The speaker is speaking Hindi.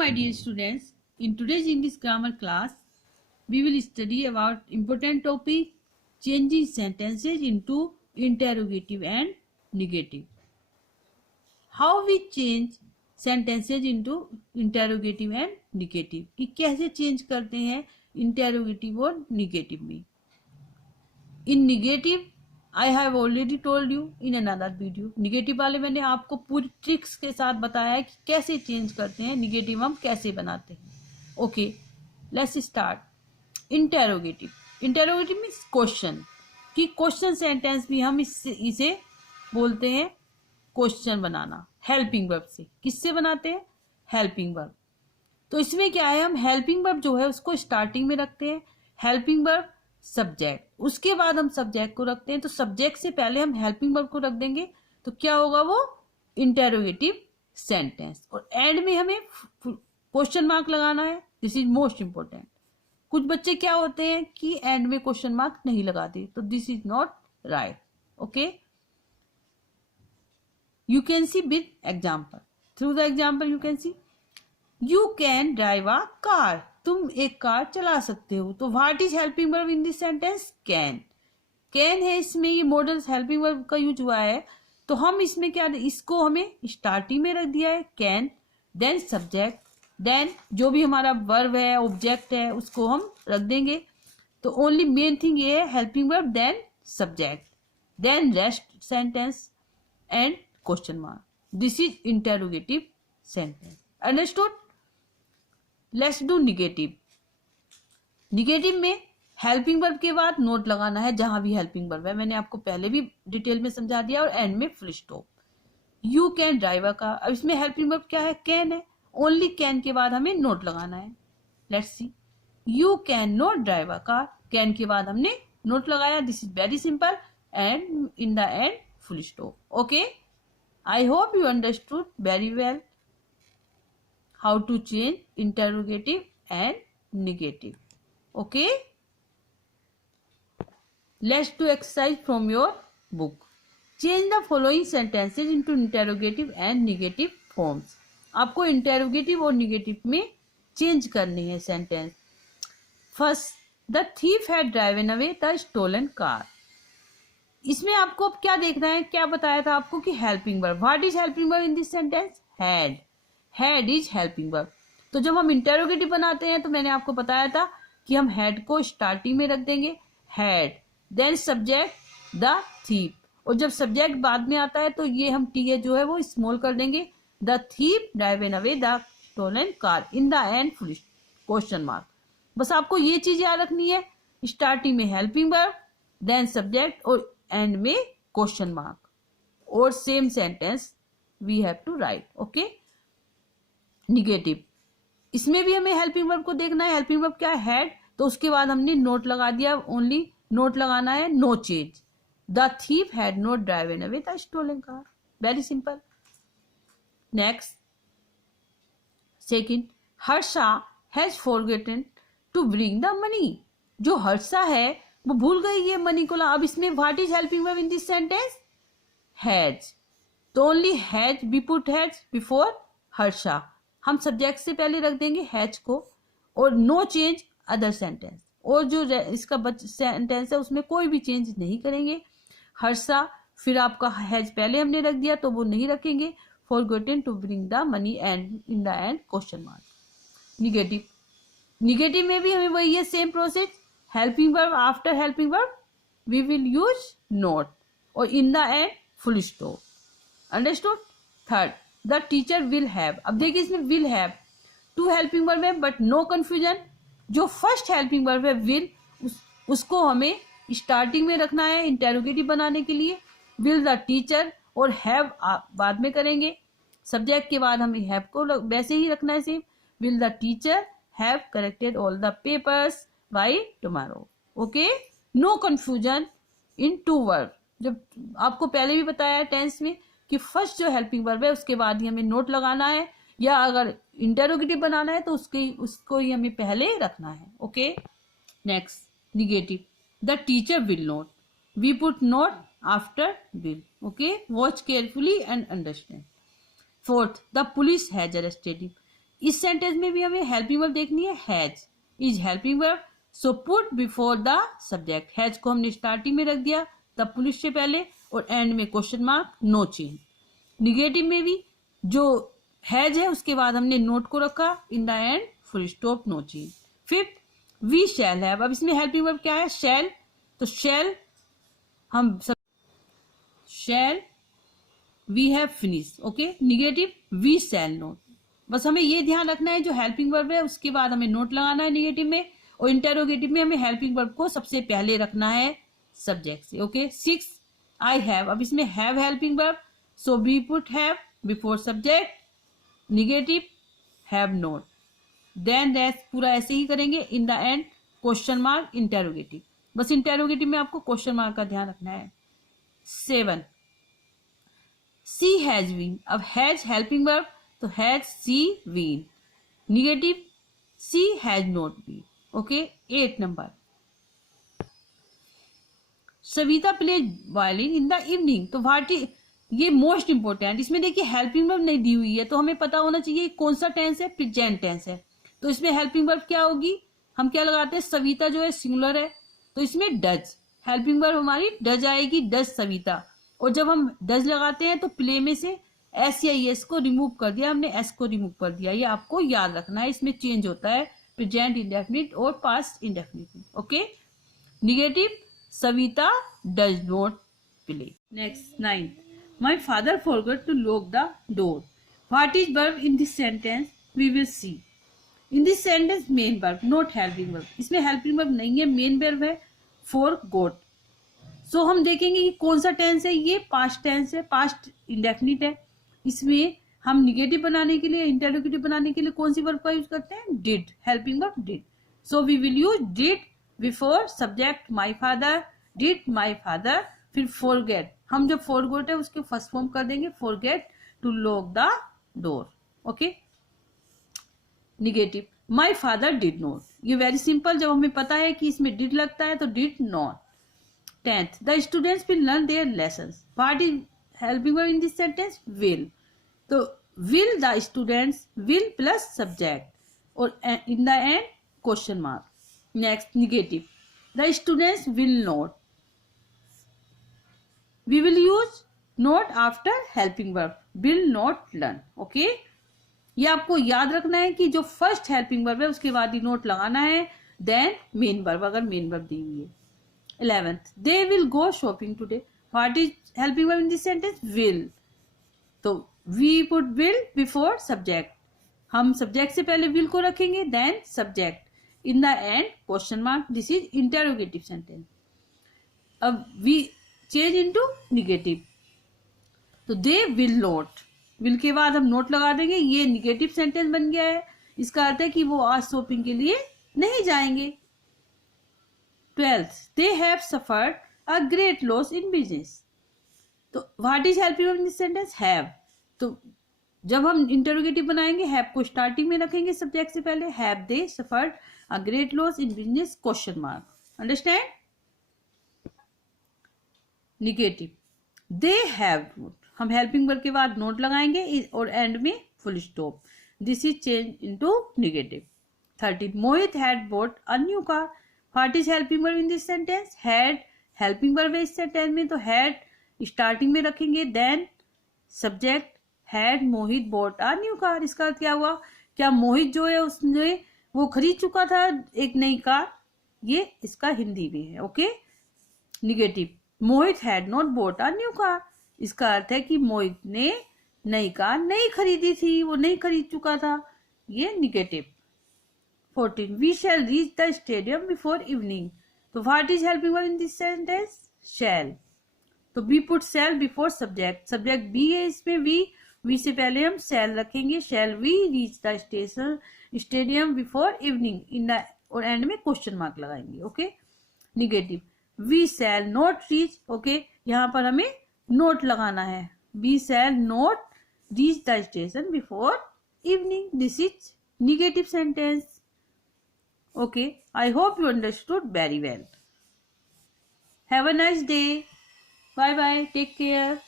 my dear students, in today's English grammar class, we will study about important topic changing sentences into interrogative and negative. How we change sentences into interrogative and negative, कि कैसे change करते हैं interrogative और negative में. In negative, I have already told you in another video. Negative वाले मैंने आपको पूरी ट्रिक्स के साथ बताया है कि कैसे चेंज करते हैं, निगेटिव हम कैसे बनाते हैं. Okay, let's start. Interrogative. Interrogative means question, कि क्वेश्चन सेंटेंस भी हम इसे बोलते हैं क्वेश्चन बनाना. हेल्पिंग वर्ब से. किससे बनाते हैं? Helping verb. तो इसमें क्या है, हम हेल्पिंग वर्ब जो है उसको स्टार्टिंग में रखते हैं. हेल्पिंग वर्ब सब्जेक्ट, उसके बाद हम सब्जेक्ट को रखते हैं. तो सब्जेक्ट से पहले हम हेल्पिंग वर्ब को रख देंगे तो क्या होगा, वो इंटेरोगेटिव सेंटेंस. और एंड में हमें क्वेश्चन मार्क लगाना है. This is most important. कुछ बच्चे क्या होते हैं कि एंड में क्वेश्चन मार्क नहीं लगाते, तो this is not right. Okay, you can see with example. Through the example you can see, you can drive a car. तुम एक कार चला सकते हो. तो what is helping verb in this sentence? Can. Can है इसमें, ये मॉडल हेल्पिंग वर्ब का यूज हुआ है. तो हम इसमें क्या, इसको हमें स्टार्टिंग में रख दिया है कैन, देन सब्जेक्ट, देन जो भी हमारा वर्ब है, ऑब्जेक्ट है, उसको हम रख देंगे. तो ओनली मेन थिंग ये है helping verb, then subject, then rest sentence and question mark. This is interrogative sentence. Understood? Let's do negative. Negative में हेल्पिंग वर्ब के बाद नोट लगाना है जहां भी हेल्पिंग वर्ब है. मैंने आपको पहले भी डिटेल में समझा दिया. और एंड में full stop. You can drive a car. अब इसमें हेल्पिंग वर्ब क्या है? कैन है. ओनली कैन के बाद हमें नोट लगाना है. Let's see, you can not drive a car. Can के बाद हमने नोट लगाया. This is very simple. And in the end full stop. Okay, I hope you understood very well how to change interrogative and negative. Okay, let's do exercise from your book. Change the following sentences into interrogative and negative forms. आपको interrogative और negative में change करनी है sentence. First, the thief had driven away the stolen car. इसमें आपको अब क्या देखना है, क्या बताया था आपको कि helping verb. What is helping verb in this sentence? Had. Had is helping verb. तो जब हम इंटेरोगेटिव बनाते हैं तो मैंने आपको बताया था कि हम हैड को स्टार्टिंग में रख देंगे. Had, then subject the thief. और जब सब्जेक्ट बाद में आता है तो ये हम टी जो है वो स्मॉल कर देंगे. The thief driven away the stolen car. In the end full question mark. बस आपको ये चीज याद रखनी है. स्टार्टिंग में हेल्पिंग वर्ब, देन सब्जेक्ट और एंड में क्वेश्चन मार्क. और same sentence we have to write. Okay, negative. इसमें भी हमें हेल्पिंग वर्ब को देखना है. हेल्पिंग वर्ब क्या है? हैड. तो उसके बाद हमने नोट लगा दिया. ओनली नोट लगाना है, no change. The thief had not driven away the stolen car. Very simple. Next, second, Harsha has forgotten to bring the money. जो हर्षा है वो भूल गई ये मनी को ला. अब इसमें what is helping verb in this sentence? Has. तो only has, we put has before Harsha. हम सब्जेक्ट से पहले रख देंगे हैज को. और नो चेंज अदर सेंटेंस. और जो इसका सेंटेंस है उसमें कोई भी चेंज नहीं करेंगे. हर्षा, फिर आपका हैज पहले हमने रख दिया तो वो नहीं रखेंगे. Forgotten to bring the money and in the end question mark. Negative. Negative में भी हमें वही है, same process. Helping verb, after helping verb we will use not. और in the end full stop. Understood? Third, the teacher will have. अब देखिए इसमें will have two helping verb है, बट नो कंफ्यूजन. जो फर्स्ट हेल्पिंग वर्ब है विल, उसको हमें स्टार्टिंग में रखना है इंटेरोगेटिव बनाने के लिए. विल द टीचर और हैव बाद में करेंगे. सब्जेक्ट के बाद हमें हैव को वैसे ही रखना है same. Will the teacher have corrected all the papers by tomorrow. Okay, no confusion in two verb. जब आपको पहले भी बताया है टेंस में कि फर्स्ट जो हेल्पिंग वर्ब है उसके बाद ही हमें नोट लगाना है, या अगर इंटेरोगेटिव बनाना है तो उसको ही हमें पहले रखना है. Okay, next, negative. The teacher will not. We put not after will. Okay, watch carefully and understand. Fourth, the police has arrested him. इस सेंटेंस में भी हमें हेल्पिंग वर्ब देखनी है, has is helping verb, so put before the subject. Has को हमने स्टार्टिंग में रख दिया, तब पुलिस से पहले, और एंड में question mark, no change. Negative में भी जो हैज है उसके बाद हमने नोट को रखा, in the end full stop, no change. Fifth, we shall have. अब इसमें हेल्पिंग वर्ब क्या है, शैल, तो शैल हम सब shall we have finish, okay. Negative we shall not. बस हमें ये ध्यान रखना है जो हेल्पिंग वर्ब है उसके बाद हमें नोट लगाना है निगेटिव में, और इंटेरोगेटिव में हमें हेल्पिंग वर्ब को सबसे पहले रखना है सब्जेक्ट से, ओके। Six, I have. अब इसमें have helping verb, so we put have before subject, negative have not, then that पूरा ऐसे ही करेंगे, in the end question mark, interrogative. बस इंटेरोगेटिव में आपको क्वेश्चन मार्क का ध्यान रखना है। 7, सी हैज बीन। अब हैज हेल्पिंग वर्ब, तो has she been, negative she has not been, okay. 8 number, Savita plays violin in the evening. तो व्हाट इज, ये मोस्ट इंपोर्टेंट, इसमें देखिए हेल्पिंग वर्ब नहीं दी हुई है, तो हमें पता होना चाहिए कौन सा टेंस है, प्रेजेंट टेंस है। तो इसमें हेल्पिंग वर्ब क्या होगी, हम क्या लगाते हैं, सविता जो है सिंगुलर है, तो इसमें डज हेल्पिंग वर्ब हमारी डज आएगी, डज सविता। और जब हम डज लगाते हैं तो प्ले में से एस या एस को रिमूव कर दिया हमने, एस को रिमूव कर दिया, ये आपको याद रखना है। इसमें चेंज होता है प्रेजेंट इंडेफिनिट और past indefinite, okay. Negative Savita does not play. Next 9, my father forgot to lock the door. What is verb in this sentence, we will see. In this sentence main verb, not helping verb. इसमें हेल्पिंग वर्ब नहीं है, मेन वर्ब है फॉरगॉट। सो हम देखेंगे कि कौन सा टेंस है, ये पास्ट टेंस है, पास्ट इंडेफिनिट है। इसमें हम निगेटिव बनाने के लिए, इंटेरोगेटिव बनाने के लिए कौन सी वर्ब का यूज करते हैं, did, helping verb did. So we will use did before subject my father, did my father, फिर फॉरगेट, हम जब फॉरगॉट है उसके फर्स्ट फॉर्म कर देंगे forget to lock the door, okay. Negative my father did not, ये वेरी सिंपल, जब हमें पता है कि इसमें डिड लगता है तो did not. 10th, the students will learn their lessons. What is helping verb in this sentence, will. तो will the students, will plus subject, और in the end question mark. Next, negative, the students will not. We will use not after helping verb, will not learn, okay. ये आपको याद रखना है कि जो फर्स्ट हेल्पिंग वर्ब है उसके बाद ही नोट लगाना है, देन मेन वर्ब अगर मेन वर्ब दी हुई है। 11th, they will go shopping today. What is helping verb in this sentence, will. तो we put will before subject, हम subject से पहले will को रखेंगे, then subject, in the end question mark, this is interrogative sentence. अब we change into negative, तो they will not, will के बाद हम नोट लगा देंगे, ये negative sentence बन गया है, इसका अर्थ है कि वो आज शॉपिंग के लिए नहीं जाएंगे। 12th, they have suffered a great loss in business. तो what is helping verb in this sentence, have. तो जब हम इंटरोगेटिव बनाएंगे have को स्टार्टिंग में रखेंगे सब्जेक्ट से पहले, have they suffered a great loss in business, question mark, understand. Negative, they have not, हम हेल्पिंग वर्ब के बाद नोट लगाएंगे और एंड में full stop, this is change into negative. 13, Mohit had bought a new car. What is helping verb in this sentence, had helping verb है इस सेंटेंस में, तो हैड स्टार्टिंग में रखेंगे, then subject, had Mohit bought a new car. इसका अर्थ क्या हुआ, क्या मोहित जो है उसने वो खरीद चुका था एक नई कार, ये इसका हिंदी में है, okay. Negative, Mohit had not bought a new car, इसका अर्थ है कि मोहित ने नई कार नहीं खरीदी थी, वो नहीं खरीद चुका था, ये negative. 14, we shall reach the stadium before evening. तो what is helping verb in this sentence, shall. तो we put shall before subject, subject be है इसमें, we से पहले हम shall रखेंगे, shall we reach the stadium before evening, in the और end में क्वेश्चन मार्क लगाएंगे, okay. Negative, we shall not reach, okay, यहाँ पर हमें नोट लगाना है, we shall not reach the station before evening, this is negative sentence. Okay, I hope you understood very well. Have a nice day. Bye bye. Take care.